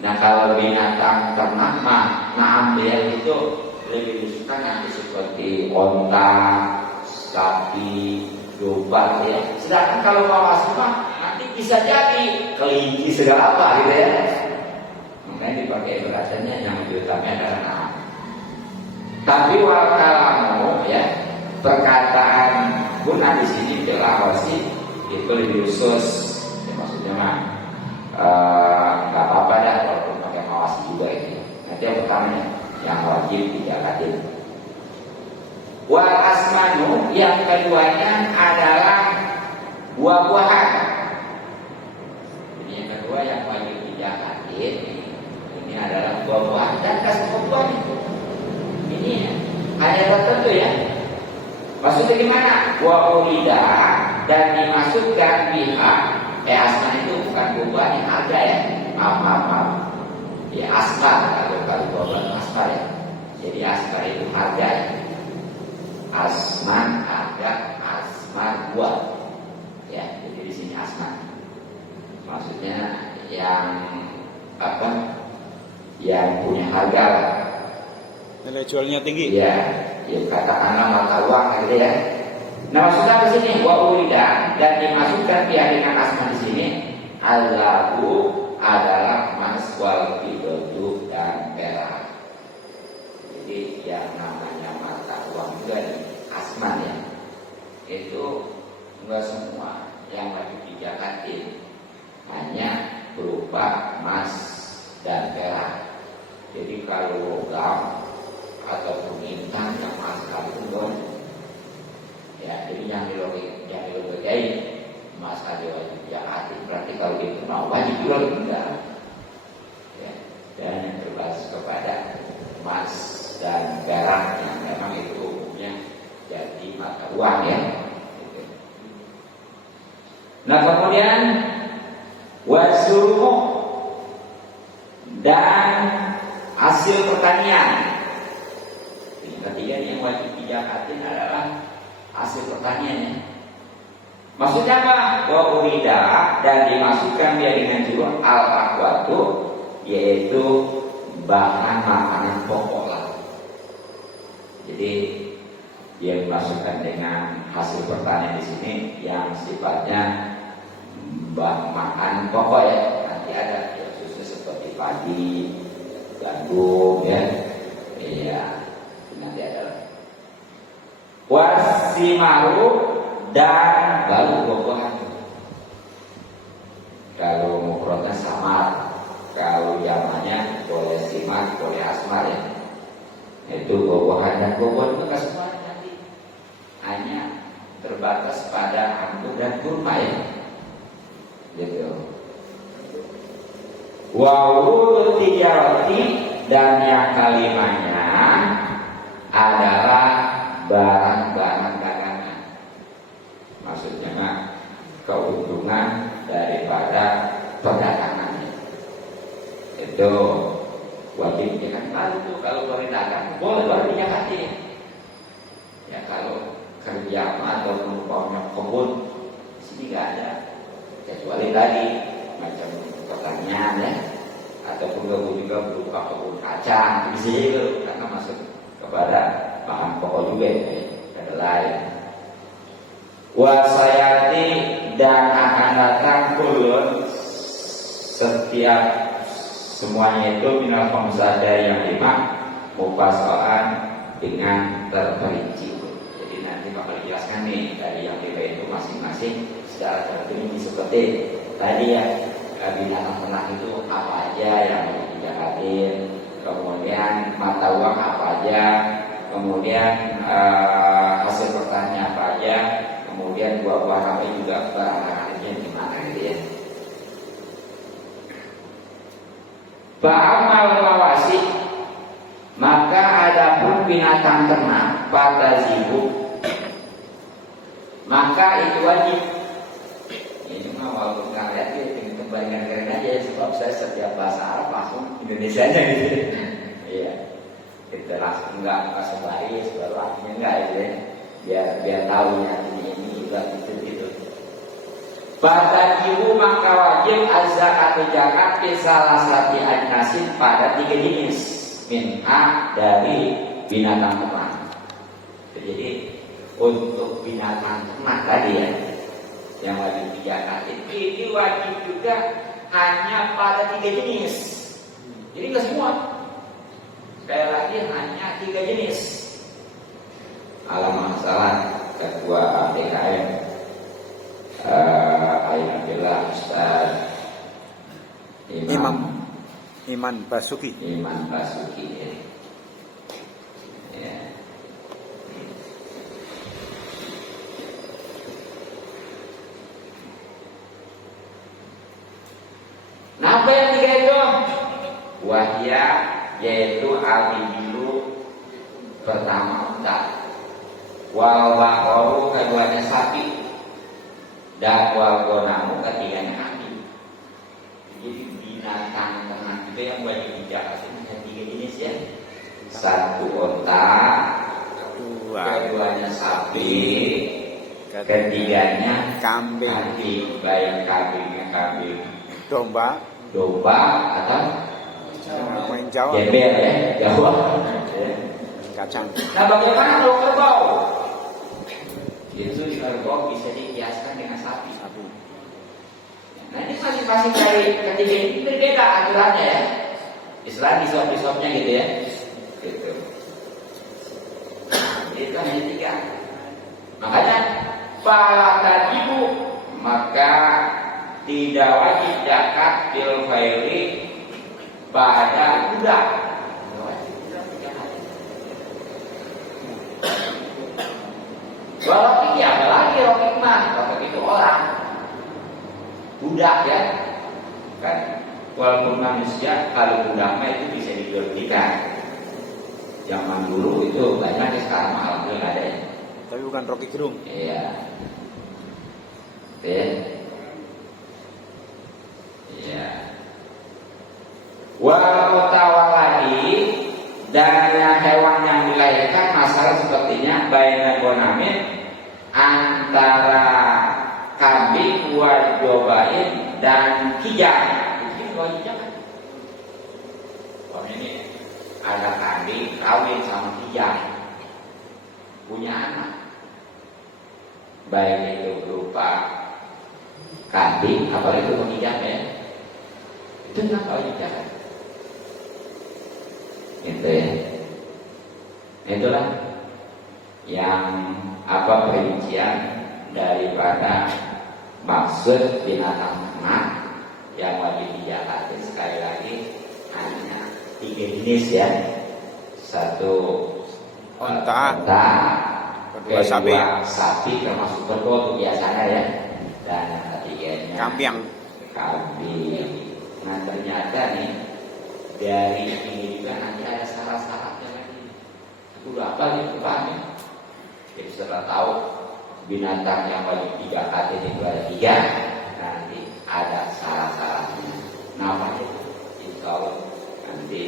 Nah kalau binatang ternak mah, naam dia itu lebih disukai nanti seperti onta, sapi, domba ya. Sedangkan kalau mawasi mah nanti bisa jadi kelinci segala apa gitu ya. Makanya dipakai berasannya yang lebih utama adalah naam. Tapi wakalamu ya perkataan guna di sini belawasi itu lebih khusus. Ya, maksudnya mah nggak apa-apa dah walaupun pakai mawasi juga ini. Nanti yang pertamanya yang wajib dijakatin. Wal asmanu yang keduanya adalah buah-buahan. Ini yang kedua yang wajib dijakatin. Ini adalah buah-buahan dan kasih buah itu. Ini ada tertentu ya. Maksudnya gimana? Wa urida dan dimasukkan pihak asma itu bukan buah yang ada ya. Maaf. Ya asmar kalau buah asmar ya. Jadi asmar itu harga ya. Asman ada asmar buah. Ya, jadi di sini asmar. Maksudnya yang apa? Yang punya harga lah. Nilai jualnya tinggi. Ya katakanlah mata uang gitu ya. Nah maksudnya di sini wa urida dan dimasukkan pihak dengan asma di sini al-lahu adalah emas wal fidatu dan perak. Jadi yang namanya mata uang juga asma ya. Itu enggak semua yang wajib dijakatin, hanya berupa emas dan perak. Jadi kalau logam ataupun intan yang mahal sekali itu boleh. Ya, jadi yang dilogai emas aja wajib dijakatin. Berarti kalau itu mau wajib juga enggak. Ya, dan yang terbatas kepada emas dan perak yang memang itu umumnya jadi mata uang ya. Nah kemudian wasuruh dan hasil pertanian. Yang ketiga yang wajib dijakatin adalah hasil pertaniannya. Maksudnya apa? Wa urida dan dimasukkan dia dengan judul al-aqwatu, yaitu bahan makanan pokok lah. Jadi dia dimasukkan dengan hasil pertanian di sini yang sifatnya bahan makan pokok ya. Nanti ada ya, khususnya seperti padi, gandum ya. Iya, nanti ada wasimaru dan baru buah-buahan. Kalau mufradnya samar, kalau jamannya boleh simar, boleh asmar ya. Itu buah-buahan dan buah-buahan itu nggak semua nanti, hanya terbatas pada anggur dan kurma ya. Gitu. Wawul tijarati dan yang kalimanya adalah barang-barang dagangan. Maksudnya mah keuntungan daripada perdagangannya. Itu wajib ya kan baru kalau boleh dagang boleh baru dijakatin. Ya kalau kerja atau umpamanya kebun di sini nggak ada, kecuali tadi macam pertanian ya, ataupun kebun juga berupa kebun kacang bisa juga karena masuk kepada bahan pokok juga ya, kedelai. Wasayati dan akan datang kulun setiap semuanya itu minal khamsah dari yang 5 mufasalan dengan terperinci. Jadi nanti bakal dijelaskan nih dari yang riba itu masing-masing secara terperinci seperti tadi ya, binatang ternak itu apa aja yang harus dijakatin, kemudian mata uang apa aja, kemudian hasil pertanian apa aja, kemudian buah-buahan apa juga barang-barangnya gimana gitu ya. Ba'amal mawasi, maka adapun binatang ternak pada sibuk, maka itu wajib. Ini mah walaupun nggak lihat ya, ini kembalikan keren aja ya, sebab saya setiap bahasa Arab langsung Indonesia aja gitu. Iya, kita langsung nggak sebaris, baru artinya nggak ya, biar tahu ya ini juga gitu. Pada ibu maka wajib az-zakat atau zakat salah satu ajnasin pada 3 jenis minha dari binatang ternak. Jadi untuk binatang ternak tadi ya yang wajib dizakatin, ini wajib juga hanya pada 3 jenis. Jadi nggak semua. Sekali lagi hanya 3 jenis. Alamat salah ketua APKM. Alhamdulillah Ustaz Iman Basuki ya. Nah, apa yang 3 itu? Wahya, yaitu al-ibilu pertama unta, wal baqaru keduanya sapi, dan wal ghonamu ketiganya kambing. Jadi binatang ternak itu yang wajib dizakatin ada 3 jenis ya. 1 unta, keduanya sapi, ketiganya kambing. Baik kambing domba atau main Jawa, gembel ya, Jawa. kacang. Nah, bagaimana kalau kerbau? Itu di kerbau bisa dikiaskan dengan sapi. Nah, ini masing-masing dari ketiga ini berbeda aturannya ya. Istilah disop-disopnya gitu ya. Gitu. Itu hanya 3. Makanya pada ibu maka tidak wajib zakat fil khairi pada budak. Rokik ya, ada lagi rokik mah, rokik itu orang budak ya, kan walaupun manusia kalau budak mah itu bisa dijual-belikan. Zaman dulu itu banyak ya, sekarang mah alhamdulillah ada ya. Tapi bukan rokik gerung. Iya. Iya. Wal tawaladi, dan hewan yang dilahirkan masalah sepertinya baina gonamin antara kambing wa jobain dan kijang. Ini wajib kan? Oh, ini ada kambing kawin sama kijang, punya anak, baik itu berupa kambing apalagi itu kijang ya, itu nggak wajib zakat. Itu ya. Itulah yang perincian daripada maksud binatang ternak yang wajib dizakatin. Sekali lagi hanya 3 jenis ya. 1 unta, kedua sapi termasuk kerbau itu biasanya ya, dan yang ketiganya kambing. Nah, ternyata nih dari ini juga nanti ada syarat-syaratnya lagi. Itu apa nih Pak? Jadi setelah tahu binatang yang wajib dizakatin itu ada 3, nanti ada syarat-syaratnya. Nah, apa itu? Insya Allah nanti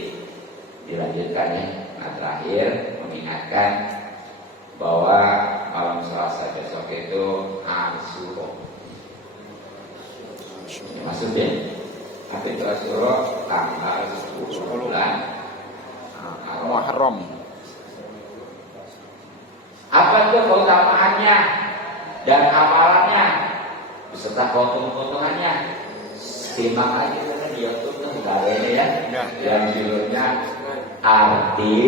dilanjutkan ya. Nah, terakhir mengingatkan bahwa malam Selasa besok itu Asyura. Maksudnya apa itu Asyura? Tanggal 10 bulan Muharram. Apa itu keutamaannya dan amalannya beserta potongan-potongannya? Simak aja karena di YouTube tuh nggak ada ini ya. Yang judulnya arti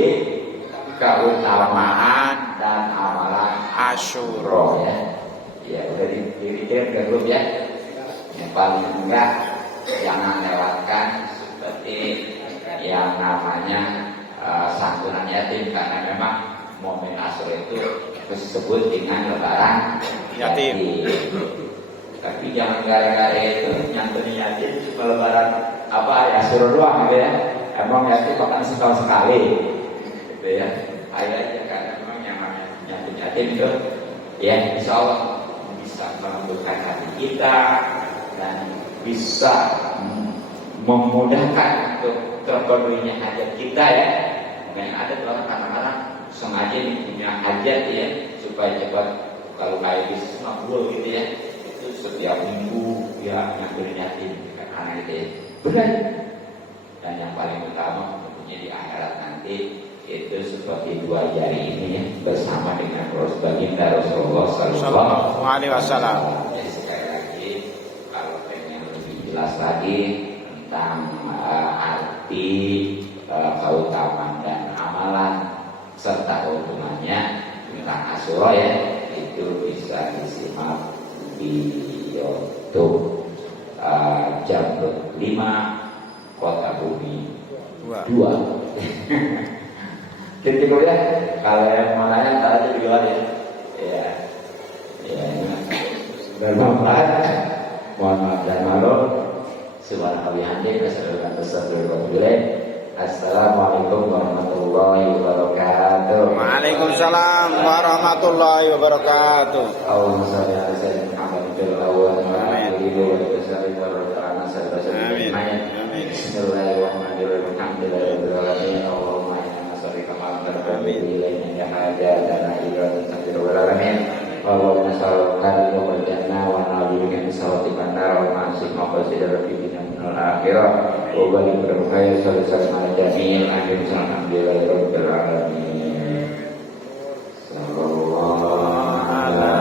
keutamaan dan amalan Asyura. ya. Ya udah dikirim ke grup ya. Yang paling enggak jangan lewatkan seperti yang namanya santunan yatim, karena memang momen Asyura itu disebut dengan lebaran Yatim. Tapi jangan gara-gara itu nyantunin yatim cuma lebaran Asyura doang gitu ya. Emang yatim bahkan setahun sekali gitu ya. Ayo aja, karena memang yang namanya nyantun yatim itu ya insya Allah bisa melembutkan hati kita dan bisa memudahkan untuk terpenuhinya hajat kita ya. Mungkin ada orang kadang-kadang sengaja punya hajat ya supaya cepat, kalau kayak bisnis makbul gitu ya, itu setiap minggu ya nyamperin yatim karena gitu ya. Benar. Dan yang paling utama tentunya di akhirat nanti itu seperti dua jari ini ya, bersama dengan baginda Rasulullah Sallallahu Alaihi Wasallam. Jadi sekali lagi kalau pengen lebih jelas lagi tentang arti keutamaan dan amalan serta hubungannya tentang Asyura ya, itu bisa disimak di YouTube jam 5 Kota Bumi 2. Titik ya, kalau yang mau nanya ntar aja di luar ya. Ya. Bermanfaat. Mohon maaf dan maklum. Subhanallah bihamdihi, Assalamualaikum warahmatullahi wabarakatuh. Waalaikumsalam warahmatullahi wabarakatuh. Allahumma shalli ala sayyidina Muhammad fil awwal wa akhir wa sallim wa barik ala Amin. Bismillahirrahmanirrahim. Alhamdulillahirabbil alamin. Allahumma inna nas'aluka ma tarhamu ilayna ya hajatana ila tasbihul alamin. Allahumma nas'aluka al jannah wa na'udzubika min sakhatika nar wa ma'asik maqasidil dunya minal akhirah. Wa barik bil khair sallallahu alaihi wa sallam. Alhamdulillahirabbil alamin. Sallallahu ala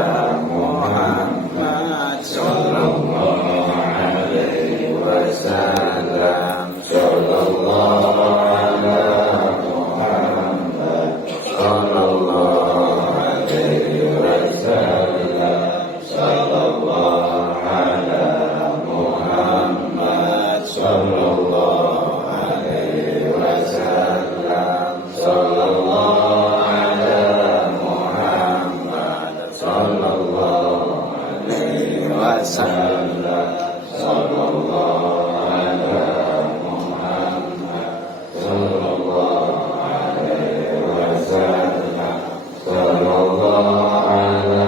Muhammad sallallahu alaihi wasallam. Sallallahu ala Muhammad sallallahu alaihi wasallam. Sallallahu ala Muhammad sallallahu alaihi wasallam. Sallallahu ala Muhammad sallallahu alaihi wasallam. Sallallahu ala Muhammad sallallahu alaihi wasallam. Sallallahu ala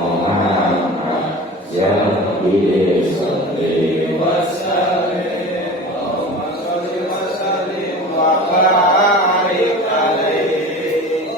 Muhammad ya Rabbi salli wa sallim. Allahumma salli wa sallim wa barik alaihi.